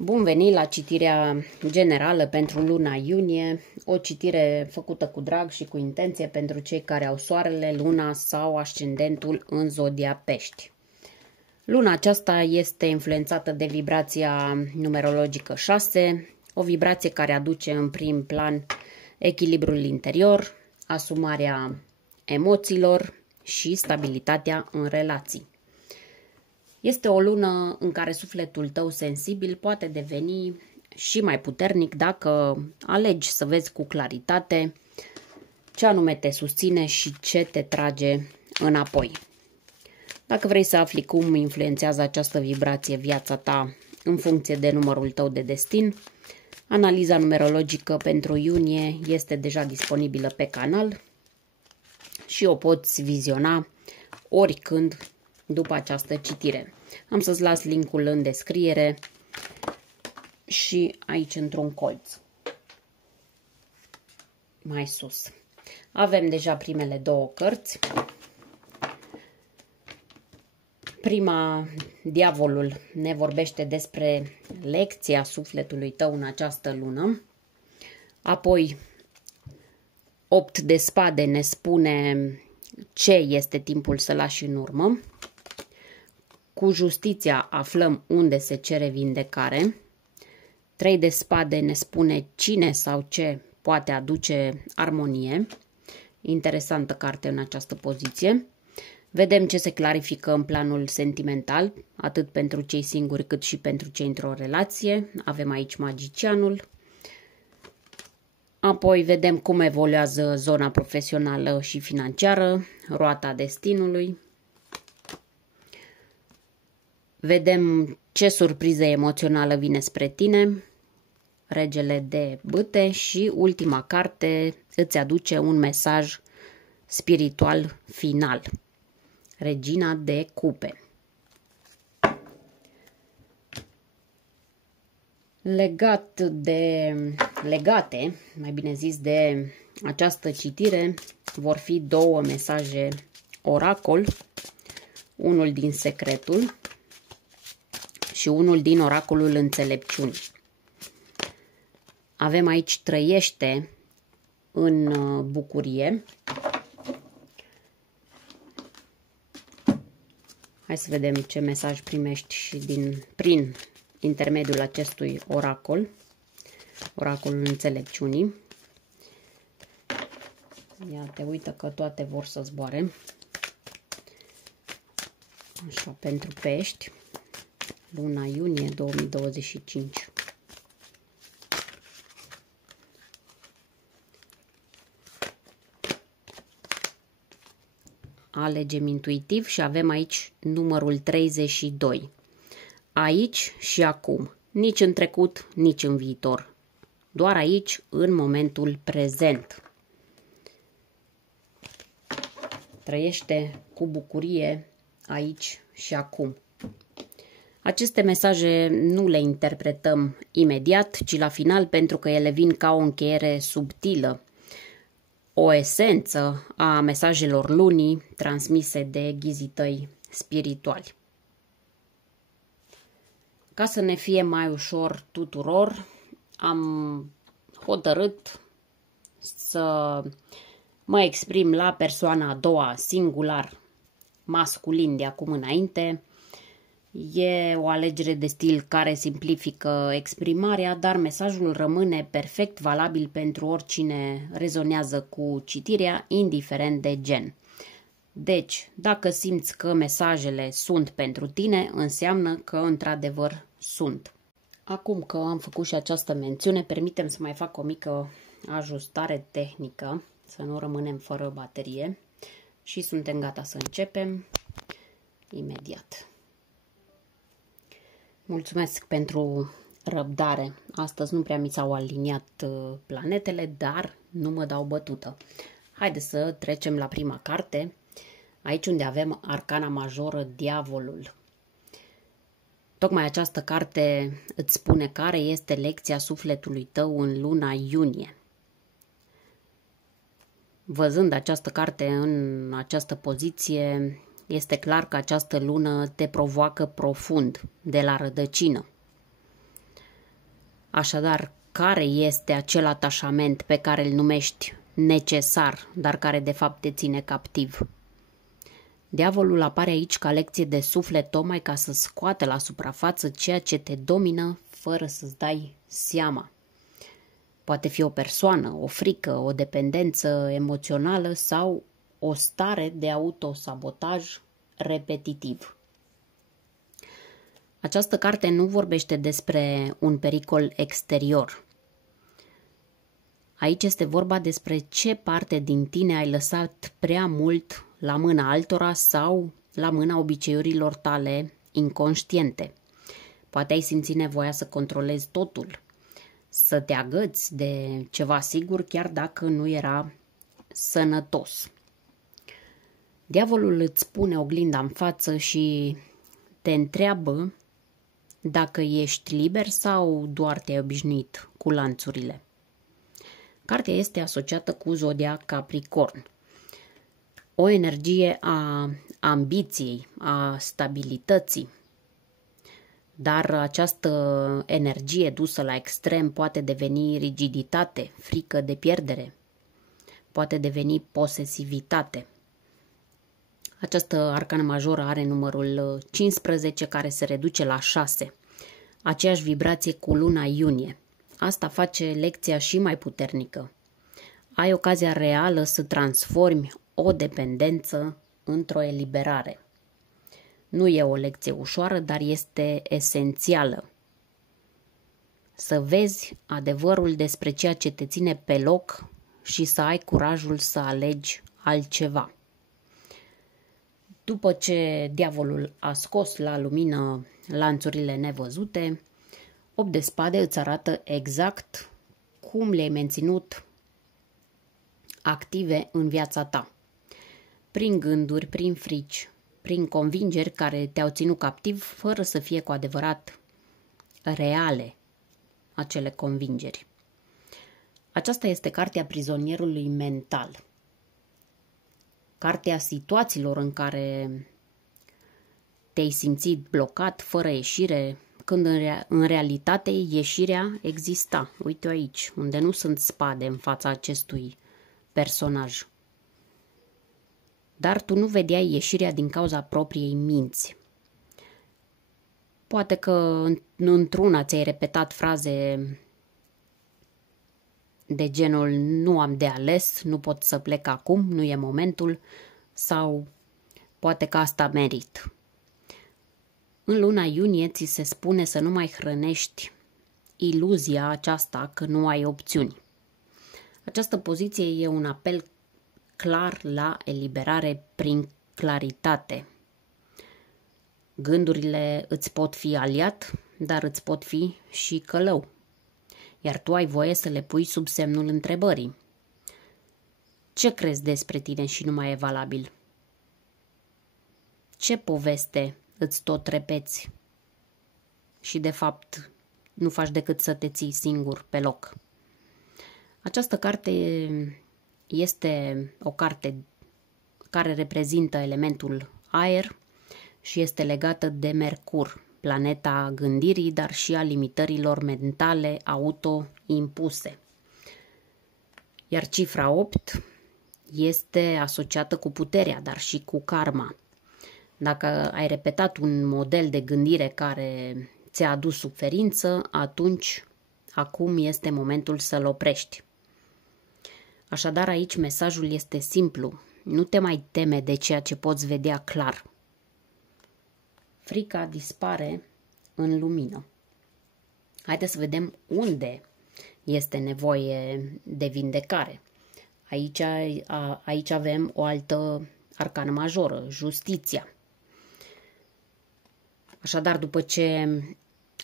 Bun venit la citirea generală pentru luna iunie, o citire făcută cu drag și cu intenție pentru cei care au soarele, luna sau ascendentul în zodia Pești. Luna aceasta este influențată de vibrația numerologică 6, o vibrație care aduce în prim plan echilibrul interior, asumarea emoțiilor și stabilitatea în relații. Este o lună în care sufletul tău sensibil poate deveni și mai puternic dacă alegi să vezi cu claritate ce anume te susține și ce te trage înapoi. Dacă vrei să afli cum influențează această vibrație viața ta în funcție de numărul tău de destin, analiza numerologică pentru iunie este deja disponibilă pe canal și o poți viziona oricând după această citire. Am să-ți las linkul în descriere și aici într-un colț mai sus. Avem deja primele două cărți. Prima, Diavolul, ne vorbește despre lecția sufletului tău în această lună. Apoi 8 de spade ne spune ce este timpul să lași în urmă. Cu Justiția aflăm unde se cere vindecare. 3 de spade ne spune cine sau ce poate aduce armonie. Interesantă carte în această poziție. Vedem ce se clarifică în planul sentimental, atât pentru cei singuri cât și pentru cei într-o relație. Avem aici Magicianul. Apoi vedem cum evoluează zona profesională și financiară, roata destinului. Vedem ce surpriză emoțională vine spre tine, Regele de bâte și ultima carte îți aduce un mesaj spiritual final, Regina de cupe. Legate, mai bine zis, de această citire vor fi două mesaje oracol, unul din Secretul și unul din Oracolul Înțelepciunii. Avem aici trăiește în bucurie. Hai să vedem ce mesaj primești și prin intermediul acestui oracol, Oracolul Înțelepciunii. Ia te uită că toate vor să zboare. Așa, pentru Pești, luna iunie 2025. Alegem intuitiv și avem aici numărul 32. Aici și acum, nici în trecut, nici în viitor. Doar aici, în momentul prezent. Trăiește cu bucurie aici și acum. Aceste mesaje nu le interpretăm imediat, ci la final, pentru că ele vin ca o încheiere subtilă, o esență a mesajelor lunii transmise de ghizii tăi spirituali. Ca să ne fie mai ușor tuturor, am hotărât să mă exprim la persoana a doua, singular, masculin de acum înainte. E o alegere de stil care simplifică exprimarea, dar mesajul rămâne perfect valabil pentru oricine rezonează cu citirea, indiferent de gen. Deci, dacă simți că mesajele sunt pentru tine, înseamnă că într-adevăr sunt. Acum că am făcut și această mențiune, permitem să mai fac o mică ajustare tehnică, să nu rămânem fără baterie și suntem gata să începem imediat. Mulțumesc pentru răbdare. Astăzi nu prea mi s-au aliniat planetele, dar nu mă dau bătută. Haideți să trecem la prima carte, aici unde avem Arcana Majoră, Diavolul. Tocmai această carte îți spune care este lecția sufletului tău în luna iunie. Văzând această carte în această poziție, este clar că această lună te provoacă profund, de la rădăcină. Așadar, care este acel atașament pe care îl numești necesar, dar care de fapt te ține captiv? Diavolul apare aici ca lecție de suflet, tocmai ca să scoată la suprafață ceea ce te domină fără să-ți dai seama. Poate fi o persoană, o frică, o dependență emoțională sau o stare de autosabotaj repetitiv. Această carte nu vorbește despre un pericol exterior. Aici este vorba despre ce parte din tine ai lăsat prea mult la mâna altora sau la mâna obiceiurilor tale inconștiente. Poate ai simțit nevoia să controlezi totul, să te agăți de ceva sigur, chiar dacă nu era sănătos. Diavolul îți pune oglinda în față și te întreabă dacă ești liber sau doar te-ai obișnuit cu lanțurile. Cartea este asociată cu zodia Capricorn, o energie a ambiției, a stabilității. Dar această energie dusă la extrem poate deveni rigiditate, frică de pierdere, poate deveni posesivitate. Această arcană majoră are numărul 15, care se reduce la 6, aceeași vibrație cu luna iunie. Asta face lecția și mai puternică. Ai ocazia reală să transformi o dependență într-o eliberare. Nu e o lecție ușoară, dar este esențială. Să vezi adevărul despre ceea ce te ține pe loc și să ai curajul să alegi altceva. După ce diavolul a scos la lumină lanțurile nevăzute, 8 de spade îți arată exact cum le-ai menținut active în viața ta. Prin gânduri, prin frici, prin convingeri care te-au ținut captiv fără să fie cu adevărat reale acele convingeri. Aceasta este cartea prizonierului mental. Cartea situațiilor în care te-ai simțit blocat, fără ieșire, când în realitate ieșirea exista. Uite aici, unde nu sunt spade în fața acestui personaj. Dar tu nu vedeai ieșirea din cauza propriei minți. Poate că într-una ți-ai repetat fraze de genul nu am de ales, nu pot să plec acum, nu e momentul, sau poate că asta merit. În luna iunie ți se spune să nu mai hrănești iluzia aceasta că nu ai opțiuni. Această poziție e un apel clar la eliberare prin claritate. Gândurile îți pot fi aliat, dar îți pot fi și călău. Iar tu ai voie să le pui sub semnul întrebării. Ce crezi despre tine și nu mai e valabil? Ce poveste îți tot repeți și de fapt nu faci decât să te ții singur pe loc? Această carte este o carte care reprezintă elementul aer și este legată de Mercur, planeta gândirii, dar și a limitărilor mentale auto-impuse. Iar cifra 8 este asociată cu puterea, dar și cu karma. Dacă ai repetat un model de gândire care ți-a adus suferință, atunci acum este momentul să-l oprești. Așadar, aici mesajul este simplu. Nu te mai teme de ceea ce poți vedea clar. Frica dispare în lumină. Haideți să vedem unde este nevoie de vindecare. Aici avem o altă arcană majoră, justiția. Așadar, după ce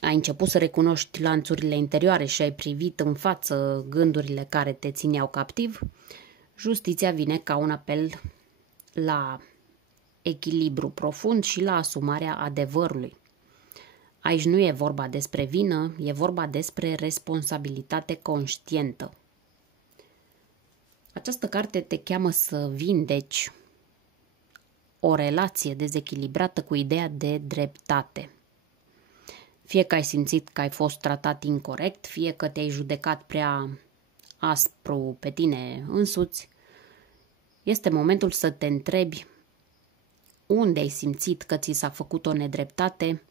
ai început să recunoști lanțurile interioare și ai privit în față gândurile care te țineau captiv, justiția vine ca un apel la echilibru profund și la asumarea adevărului. Aici nu e vorba despre vină, e vorba despre responsabilitate conștientă. Această carte te cheamă să vindeci o relație dezechilibrată cu ideea de dreptate. Fie că ai simțit că ai fost tratat incorect, fie că te-ai judecat prea aspru pe tine însuți, este momentul să te întrebi unde ai simțit că ți s-a făcut o nedreptate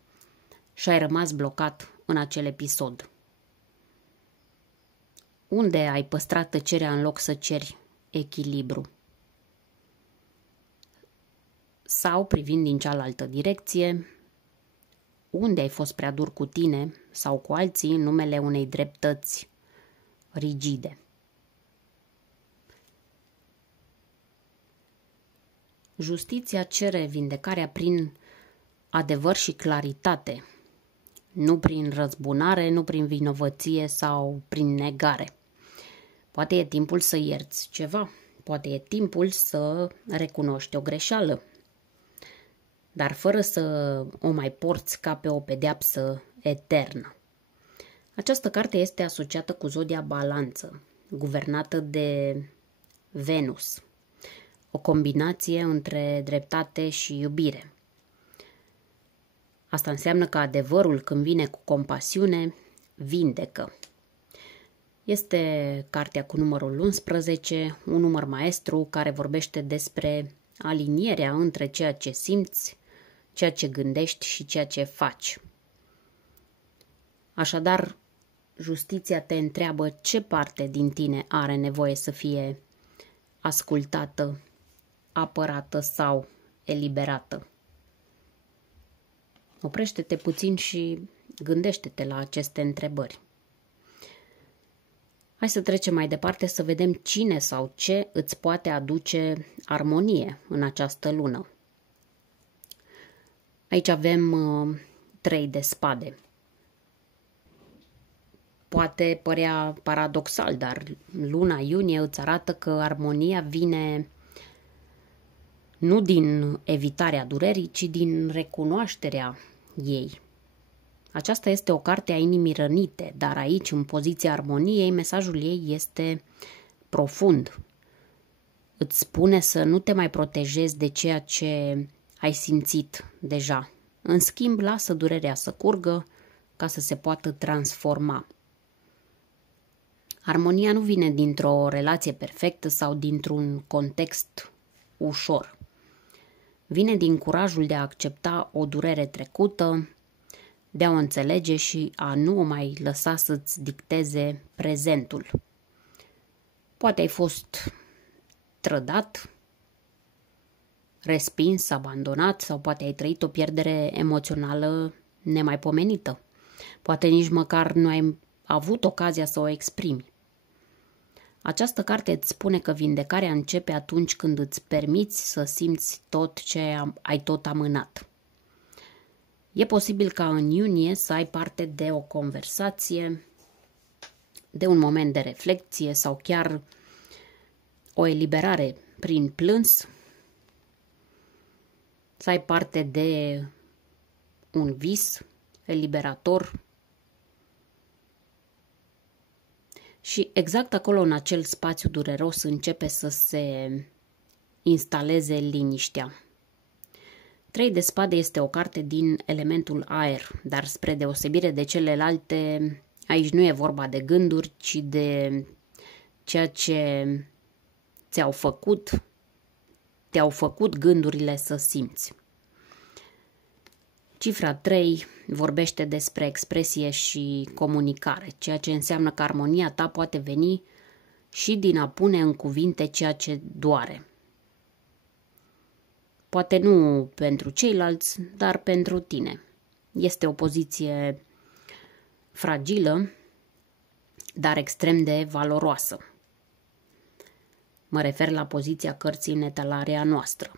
și ai rămas blocat în acel episod. Unde ai păstrat tăcerea în loc să ceri echilibru? Sau, privind din cealaltă direcție, unde ai fost prea dur cu tine sau cu alții în numele unei dreptăți rigide? Justiția cere vindecarea prin adevăr și claritate, nu prin răzbunare, nu prin vinovăție sau prin negare. Poate e timpul să ierți ceva, poate e timpul să recunoști o greșeală, dar fără să o mai porți ca pe o pedeapsă eternă. Această carte este asociată cu zodia Balanță, guvernată de Venus, o combinație între dreptate și iubire. Asta înseamnă că adevărul, când vine cu compasiune, vindecă. Este cartea cu numărul 11, un număr maestru care vorbește despre alinierea între ceea ce simți, ceea ce gândești și ceea ce faci. Așadar, justiția te întreabă ce parte din tine are nevoie să fie ascultată, apărată sau eliberată. Oprește-te puțin și gândește-te la aceste întrebări. Hai să trecem mai departe să vedem cine sau ce îți poate aduce armonie în această lună. Aici avem 3 de spade. Poate părea paradoxal, dar luna iunie îți arată că armonia vine nu din evitarea durerii, ci din recunoașterea ei. Aceasta este o carte a inimii rănite, dar aici, în poziția armoniei, mesajul ei este profund. Îți spune să nu te mai protejezi de ceea ce ai simțit deja. În schimb, lasă durerea să curgă ca să se poată transforma. Armonia nu vine dintr-o relație perfectă sau dintr-un context ușor. Vine din curajul de a accepta o durere trecută, de a o înțelege și a nu o mai lăsa să-ți dicteze prezentul. Poate ai fost trădat, respins, abandonat sau poate ai trăit o pierdere emoțională nemaipomenită. Poate nici măcar nu ai avut ocazia să o exprimi. Această carte îți spune că vindecarea începe atunci când îți permiți să simți tot ce ai tot amânat. E posibil ca în iunie să ai parte de o conversație, de un moment de reflecție sau chiar o eliberare prin plâns, să ai parte de un vis eliberator și exact acolo, în acel spațiu dureros, începe să se instaleze liniștea. 3 de spade este o carte din elementul aer, dar spre deosebire de celelalte, aici nu e vorba de gânduri, ci de ceea ce te-au făcut gândurile să simți. Cifra 3 vorbește despre expresie și comunicare, ceea ce înseamnă că armonia ta poate veni și din a pune în cuvinte ceea ce doare. Poate nu pentru ceilalți, dar pentru tine. Este o poziție fragilă, dar extrem de valoroasă. Mă refer la poziția cărții în etalarea noastră.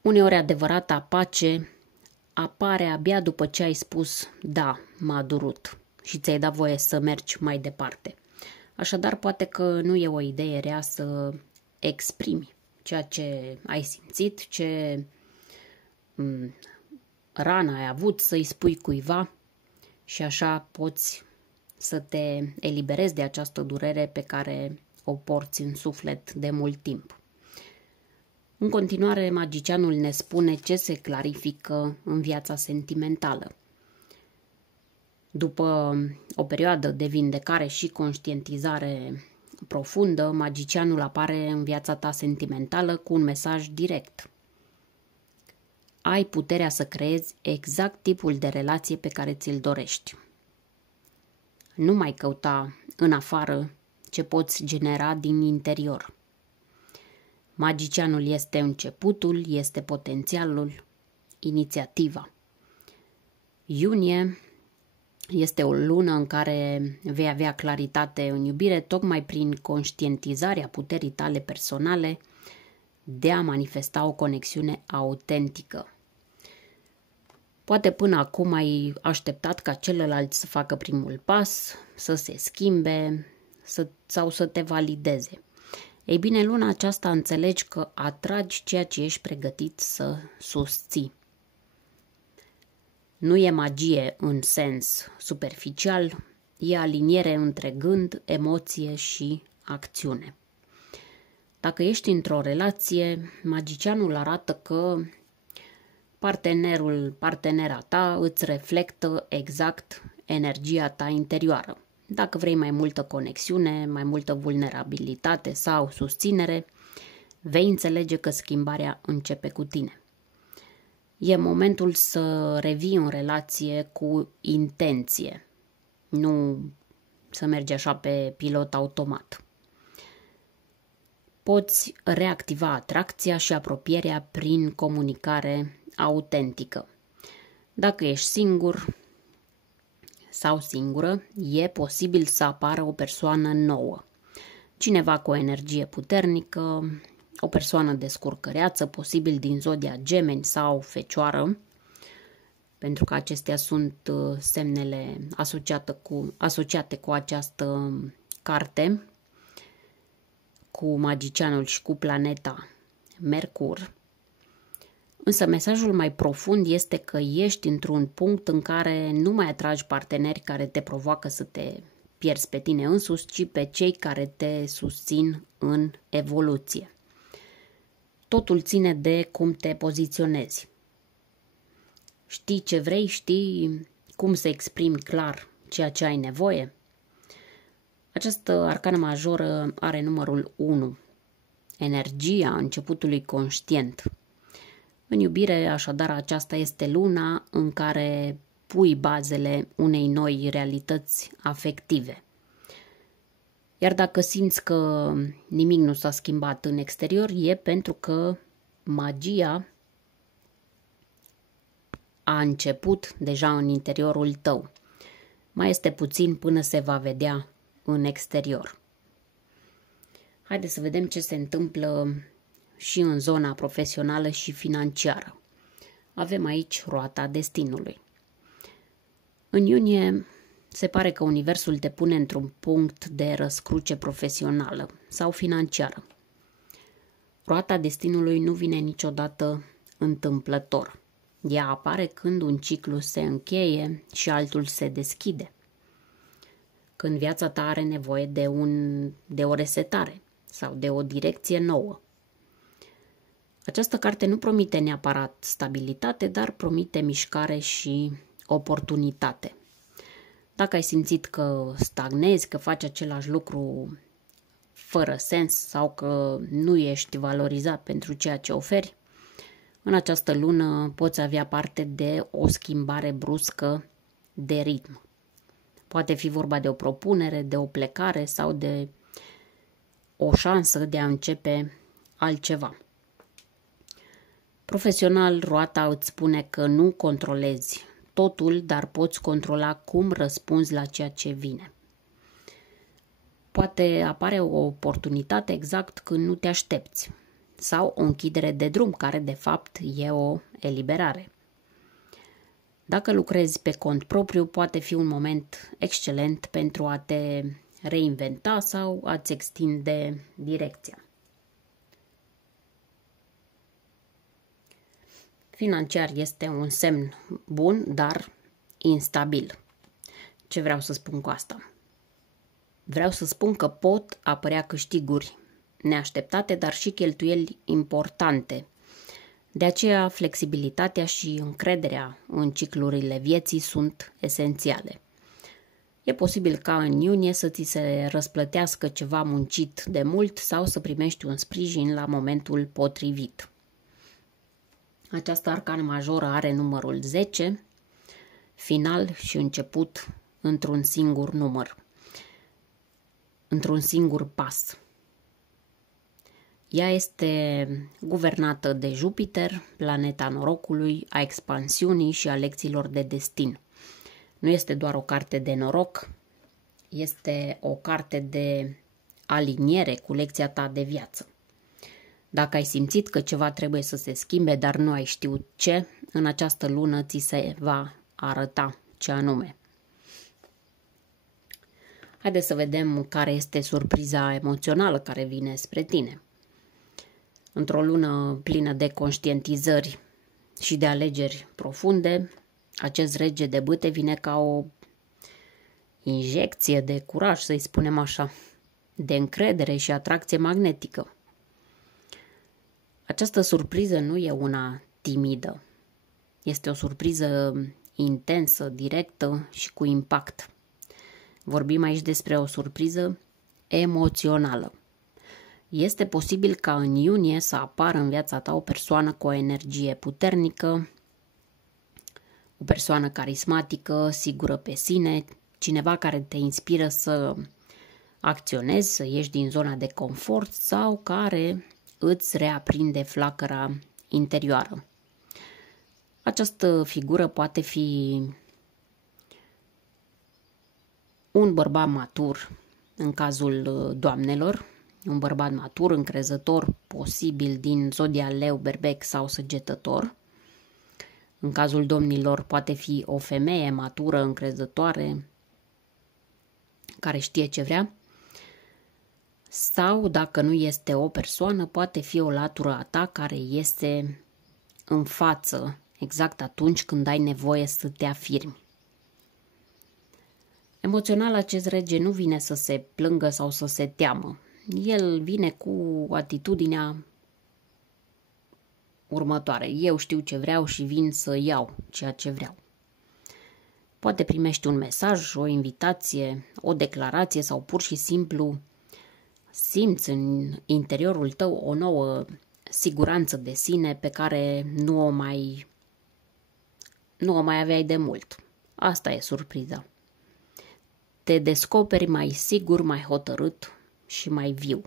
Uneori adevărata pace apare abia după ce ai spus, da, m-a durut și ți-ai dat voie să mergi mai departe. Așadar, poate că nu e o idee rea să exprimi ceea ce ai simțit, ce rană ai avut, să-i spui cuiva și așa poți să te eliberezi de această durere pe care o porți în suflet de mult timp. În continuare, magicianul ne spune ce se clarifică în viața sentimentală. După o perioadă de vindecare și conștientizare profundă, magicianul apare în viața ta sentimentală cu un mesaj direct. Ai puterea să creezi exact tipul de relație pe care ți-l dorești. Nu mai căuta în afară ce poți genera din interior. Magicianul este începutul, este potențialul, inițiativa. Iunie este o lună în care vei avea claritate în iubire, tocmai prin conștientizarea puterii tale personale de a manifesta o conexiune autentică. Poate până acum ai așteptat ca celălalt să facă primul pas, să se schimbe sau să te valideze. Ei bine, luna aceasta înțelegi că atragi ceea ce ești pregătit să susții. Nu e magie în sens superficial, e aliniere între gând, emoție și acțiune. Dacă ești într-o relație, magicianul arată că partenera ta îți reflectă exact energia ta interioară. Dacă vrei mai multă conexiune, mai multă vulnerabilitate sau susținere, vei înțelege că schimbarea începe cu tine. E momentul să revii în relație cu intenție, nu să mergi așa pe pilot automat. Poți reactiva atracția și apropierea prin comunicare autentică. Dacă ești singur sau singură, e posibil să apară o persoană nouă. Cineva cu o energie puternică, o persoană descurcăreață, posibil din zodia Gemeni sau Fecioară, pentru că acestea sunt semnele asociate cu această carte, cu magicianul și cu planeta Mercur. Însă mesajul mai profund este că ești într-un punct în care nu mai atragi parteneri care te provoacă să te pierzi pe tine însuți, ci pe cei care te susțin în evoluție. Totul ține de cum te poziționezi. Știi ce vrei, știi cum să exprimi clar ceea ce ai nevoie? Această arcană majoră are numărul 1, energia începutului conștient. În iubire, așadar, aceasta este luna în care pui bazele unei noi realități afective. Iar dacă simți că nimic nu s-a schimbat în exterior, e pentru că magia a început deja în interiorul tău. Mai este puțin până se va vedea în exterior. Haideți să vedem ce se întâmplă și în zona profesională și financiară. Avem aici roata destinului. În iunie se pare că universul te pune într-un punct de răscruce profesională sau financiară. Roata destinului nu vine niciodată întâmplător. Ea apare când un ciclu se încheie și altul se deschide. Când viața ta are nevoie de o resetare sau de o direcție nouă. Această carte nu promite neapărat stabilitate, dar promite mișcare și oportunitate. Dacă ai simțit că stagnezi, că faci același lucru fără sens sau că nu ești valorizat pentru ceea ce oferi, în această lună poți avea parte de o schimbare bruscă de ritm. Poate fi vorba de o propunere, de o plecare sau de o șansă de a începe altceva. Profesional, roata îți spune că nu controlezi totul, dar poți controla cum răspunzi la ceea ce vine. Poate apare o oportunitate exact când nu te aștepți sau o închidere de drum, care de fapt e o eliberare. Dacă lucrezi pe cont propriu, poate fi un moment excelent pentru a te reinventa sau a-ți extinde direcția. Financiar este un semn bun, dar instabil. Ce vreau să spun cu asta? Vreau să spun că pot apărea câștiguri neașteptate, dar și cheltuieli importante. De aceea, flexibilitatea și încrederea în ciclurile vieții sunt esențiale. E posibil ca în iunie să ți se răsplătească ceva muncit de mult sau să primești un sprijin la momentul potrivit. Această arcană majoră are numărul 10, final și început într-un singur număr, într-un singur pas. Ea este guvernată de Jupiter, planeta norocului, a expansiunii și a lecțiilor de destin. Nu este doar o carte de noroc, este o carte de aliniere cu lecția ta de viață. Dacă ai simțit că ceva trebuie să se schimbe, dar nu ai știut ce, în această lună ți se va arăta ce anume. Haideți să vedem care este surpriza emoțională care vine spre tine. Într-o lună plină de conștientizări și de alegeri profunde, acest rege de bâte vine ca o injecție de curaj, să-i spunem așa, de încredere și atracție magnetică. Această surpriză nu e una timidă. Este o surpriză intensă, directă și cu impact. Vorbim aici despre o surpriză emoțională. Este posibil ca în iunie să apară în viața ta o persoană cu o energie puternică, o persoană carismatică, sigură pe sine, cineva care te inspiră să acționezi, să ieși din zona de confort sau care îți reaprinde flacăra interioară. Această figură poate fi un bărbat matur, în cazul doamnelor, un bărbat matur, încrezător, posibil din zodia Leu, Berbec sau Săgetător. În cazul domnilor poate fi o femeie matură, încrezătoare, care știe ce vrea. Sau, dacă nu este o persoană, poate fi o latură a ta care este în față exact atunci când ai nevoie să te afirmi. Emoțional, acest rege nu vine să se plângă sau să se teamă. El vine cu atitudinea următoare. Eu știu ce vreau și vin să iau ceea ce vreau. Poate primești un mesaj, o invitație, o declarație sau pur și simplu simți în interiorul tău o nouă siguranță de sine pe care nu o mai aveai de mult. Asta e surpriza. Te descoperi mai sigur, mai hotărât și mai viu.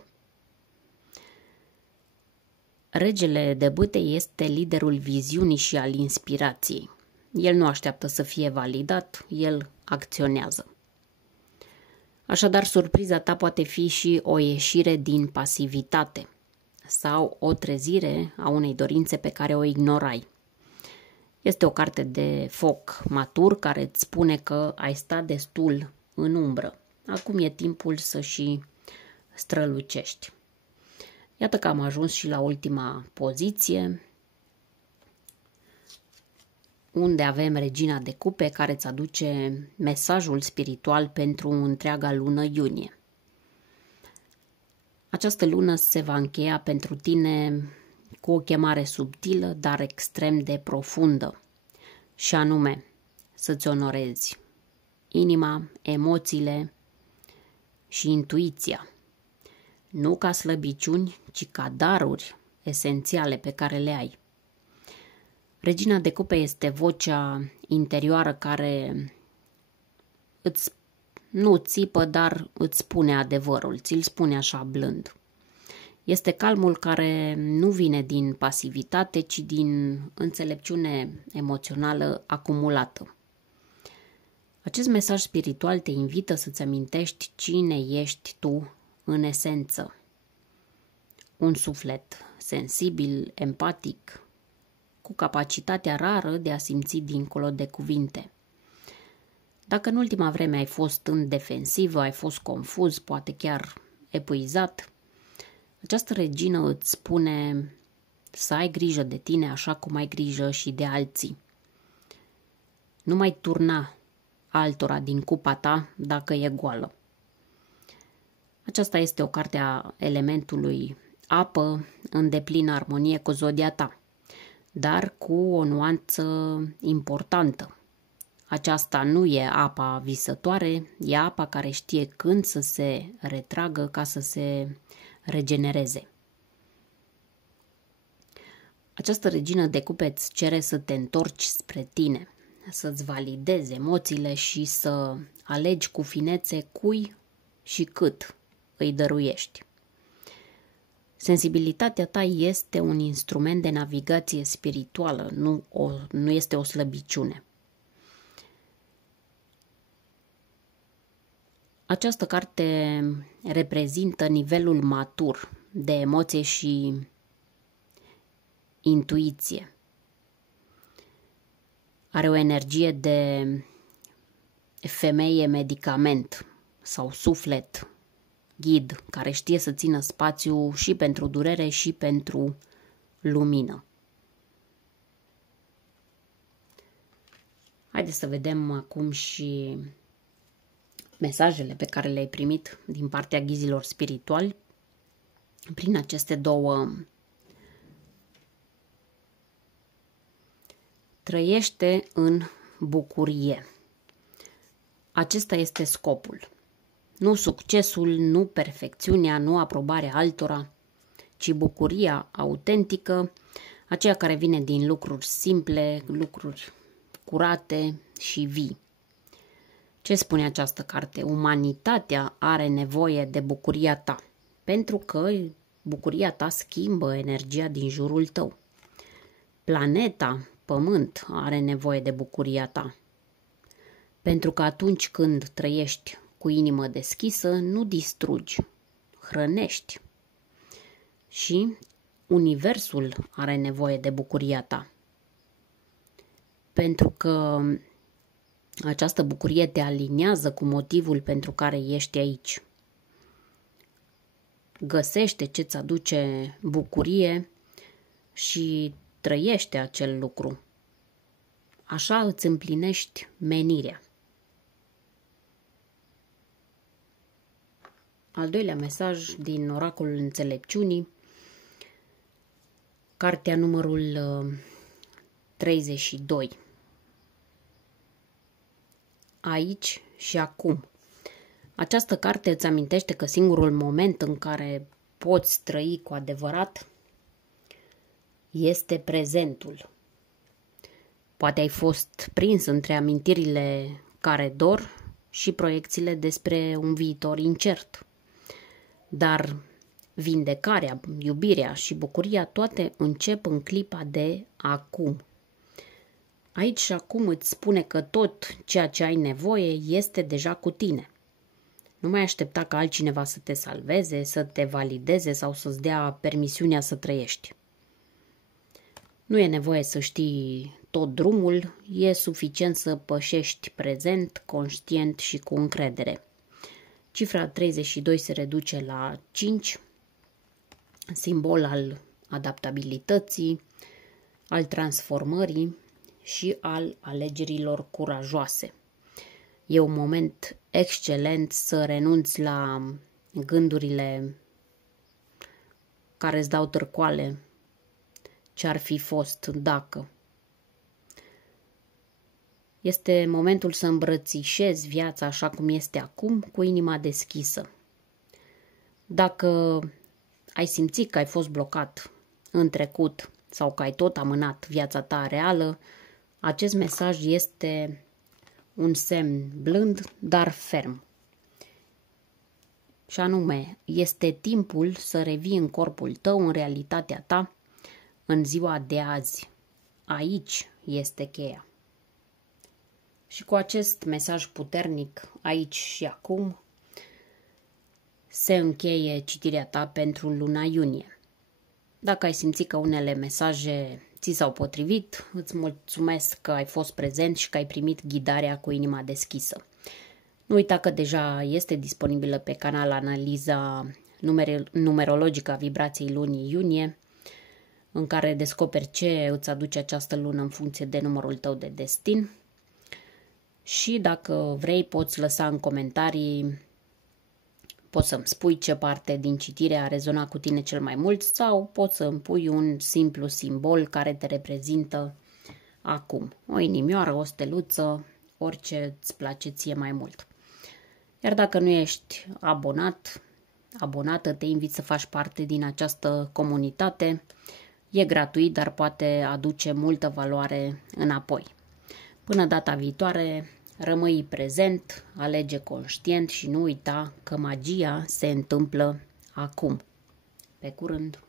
Regele de bâte este liderul viziunii și al inspirației. El nu așteaptă să fie validat, el acționează. Așadar, surpriza ta poate fi și o ieșire din pasivitate sau o trezire a unei dorințe pe care o ignorai. Este o carte de foc matur care îți spune că ai stat destul în umbră. Acum e timpul să și strălucești. Iată că am ajuns și la ultima poziție, unde avem Regina de Cupe, care îți aduce mesajul spiritual pentru întreaga lună iunie. Această lună se va încheia pentru tine cu o chemare subtilă, dar extrem de profundă, și anume să-ți onorezi inima, emoțiile și intuiția, nu ca slăbiciuni, ci ca daruri esențiale pe care le ai. Regina de Cupe este vocea interioară care nu țipă, dar îți spune adevărul, ți-l spune așa blând. Este calmul care nu vine din pasivitate, ci din înțelepciune emoțională acumulată. Acest mesaj spiritual te invită să-ți amintești cine ești tu în esență. Un suflet sensibil, empatic, cu capacitatea rară de a simți dincolo de cuvinte. Dacă în ultima vreme ai fost în defensivă, ai fost confuz, poate chiar epuizat, această regină îți spune să ai grijă de tine așa cum ai grijă și de alții. Nu mai turna altora din cupa ta dacă e goală. Aceasta este o carte a elementului apă în deplină armonie cu zodia ta, dar cu o nuanță importantă. Aceasta nu e apa visătoare, e apa care știe când să se retragă ca să se regenereze. Această regină de cupe îți cere să te întorci spre tine, să-ți validezi emoțiile și să alegi cu finețe cui și cât îi dăruiești. Sensibilitatea ta este un instrument de navigație spirituală, nu este o slăbiciune. Această carte reprezintă nivelul matur de emoție și intuiție. Are o energie de femeie medicament sau suflet, ghid, care știe să țină spațiu și pentru durere și pentru lumină. Haideți să vedem acum și mesajele pe care le-ai primit din partea ghizilor spirituali prin aceste două. Trăiește în bucurie. Acesta este scopul. Nu succesul, nu perfecțiunea, nu aprobarea altora, ci bucuria autentică, aceea care vine din lucruri simple, lucruri curate și vii. Ce spune această carte? Umanitatea are nevoie de bucuria ta, pentru că bucuria ta schimbă energia din jurul tău. Planeta Pământ are nevoie de bucuria ta, pentru că atunci când trăiești cu inimă deschisă, nu distrugi, hrănești. Și universul are nevoie de bucuria ta, pentru că această bucurie te aliniază cu motivul pentru care ești aici. Găsește ce-ți aduce bucurie și trăiește acel lucru. Așa îți împlinești menirea. Al doilea mesaj din Oracolul Înțelepciunii, cartea numărul 32. Aici și acum. Această carte îți amintește că singurul moment în care poți trăi cu adevărat este prezentul. Poate ai fost prins între amintirile care dor și proiecțiile despre un viitor incert. Dar vindecarea, iubirea și bucuria toate încep în clipa de acum. Aici și acum îți spune că tot ceea ce ai nevoie este deja cu tine. Nu mai aștepta ca altcineva să te salveze, să te valideze sau să-ți dea permisiunea să trăiești. Nu e nevoie să știi tot drumul, e suficient să pășești prezent, conștient și cu încredere. Cifra 32 se reduce la 5, simbol al adaptabilității, al transformării și al alegerilor curajoase. E un moment excelent să renunți la gândurile care îți dau târcoale, ce-ar fi fost dacă. Este momentul să îmbrățișezi viața așa cum este acum, cu inima deschisă. Dacă ai simțit că ai fost blocat în trecut sau că ai tot amânat viața ta reală, acest mesaj este un semn blând, dar ferm. Și anume, este timpul să revii în corpul tău, în realitatea ta, în ziua de azi. Aici este cheia. Și cu acest mesaj puternic, aici și acum, se încheie citirea ta pentru luna iunie. Dacă ai simțit că unele mesaje ți s-au potrivit, îți mulțumesc că ai fost prezent și că ai primit ghidarea cu inima deschisă. Nu uita că deja este disponibilă pe canal analiza numerologică a vibrației lunii iunie, în care descoperi ce îți aduce această lună în funcție de numărul tău de destin. Și dacă vrei, poți lăsa în comentarii Poți să-mi spui ce parte din citire a rezonat cu tine cel mai mult sau poți să îmi pui un simplu simbol care te reprezintă acum. O inimioară, o steluță, orice îți place ție mai mult. Iar dacă nu ești abonată, te invit să faci parte din această comunitate. E gratuit, dar poate aduce multă valoare înapoi. Până data viitoare, rămâi prezent, alege conștient și nu uita că magia se întâmplă acum. Pe curând!